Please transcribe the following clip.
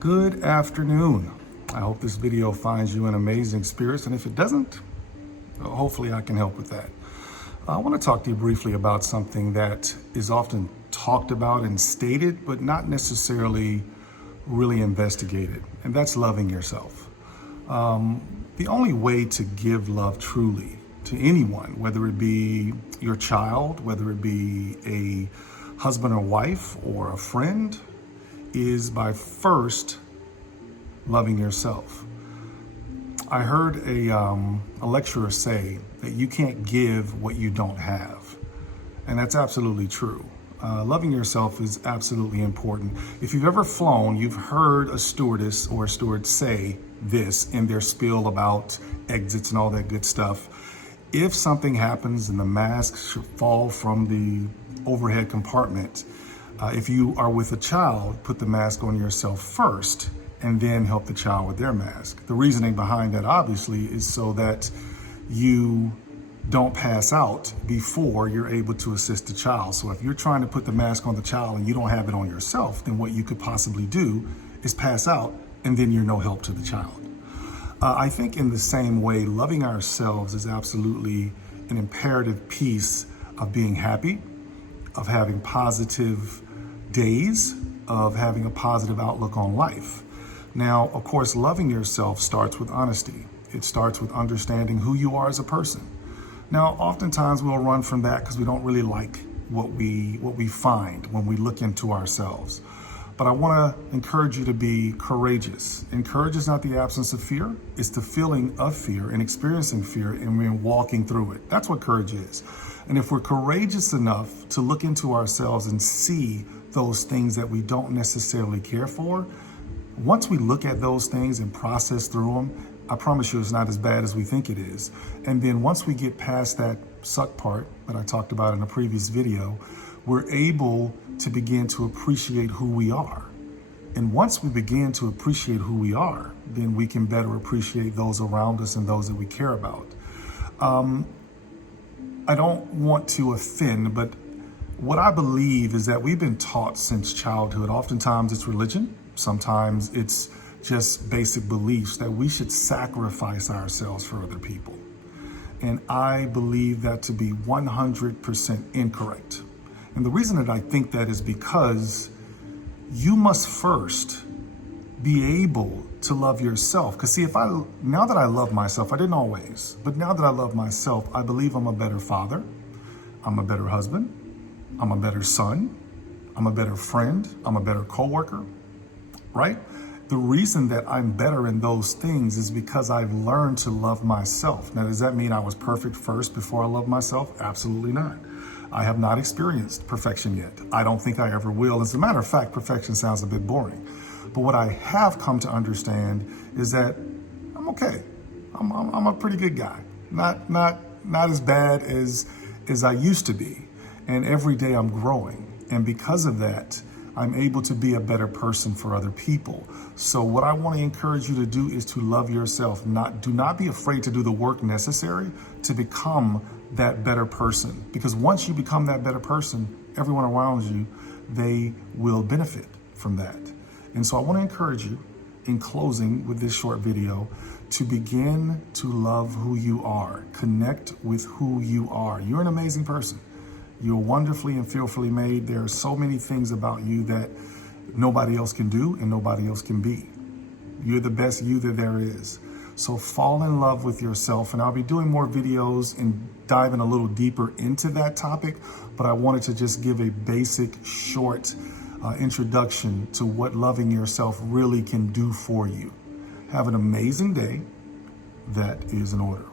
Good afternoon. I hope this video finds you in amazing spirits, and if it doesn't, hopefully I can help with that. I want to talk to you briefly about something that is often talked about and stated, but not necessarily really investigated, and that's loving yourself. The only way to give love truly to anyone, whether it be your child, whether it be a husband or wife or a friend, is by first loving yourself. I heard a lecturer say that you can't give what you don't have. And that's absolutely true. Loving yourself is absolutely important. If you've ever flown, you've heard a stewardess or a steward say this in their spiel about exits and all that good stuff. If something happens and the mask should fall from the overhead compartment, if you are with a child, put the mask on yourself first and then help the child with their mask. The reasoning behind that obviously is so that you don't pass out before you're able to assist the child. So if you're trying to put the mask on the child and you don't have it on yourself, then what you could possibly do is pass out and then you're no help to the child. I think in the same way, loving ourselves is absolutely an imperative piece of being happy, of having positive days, of having a positive outlook on life. Now, of course, loving yourself starts with honesty. It starts with understanding who you are as a person. Now, oftentimes we'll run from that because we don't really like what we find when we look into ourselves. But I want to encourage you to be courageous. And courage is not the absence of fear. It's the feeling of fear and experiencing fear and we're walking through it. That's what courage is. And if we're courageous enough to look into ourselves and see those things that we don't necessarily care for, once we look at those things and process through them, I promise you it's not as bad as we think it is. And then once we get past that suck part that I talked about in a previous video, we're able to begin to appreciate who we are. And once we begin to appreciate who we are, then we can better appreciate those around us and those that we care about. I don't want to offend, but what I believe is that we've been taught since childhood. Oftentimes it's religion. Sometimes it's just basic beliefs that we should sacrifice ourselves for other people. And I believe that to be 100% incorrect. And the reason that I think that is because you must first be able to love yourself. Because see, now that I love myself, I didn't always, but now that I love myself, I believe I'm a better father, I'm a better husband, I'm a better son, I'm a better friend, I'm a better coworker, right? The reason that I'm better in those things is because I've learned to love myself. Now, does that mean I was perfect first before I loved myself? Absolutely not. I have not experienced perfection yet. I don't think I ever will. As a matter of fact, perfection sounds a bit boring. But what I have come to understand is that I'm okay. I'm a pretty good guy. Not as bad as I used to be. And every day I'm growing. And because of that, I'm able to be a better person for other people. So what I want to encourage you to do is to love yourself. Do not be afraid to do the work necessary to become that better person. Because once you become that better person, everyone around you, they will benefit from that. And so I want to encourage you, in closing with this short video, to begin to love who you are. Connect with who you are. You're an amazing person. You're wonderfully and fearfully made. There are so many things about you that nobody else can do and nobody else can be. You're the best you that there is. So fall in love with yourself, and I'll be doing more videos and diving a little deeper into that topic, but I wanted to just give a basic, short introduction to what loving yourself really can do for you. Have an amazing day. That is in order.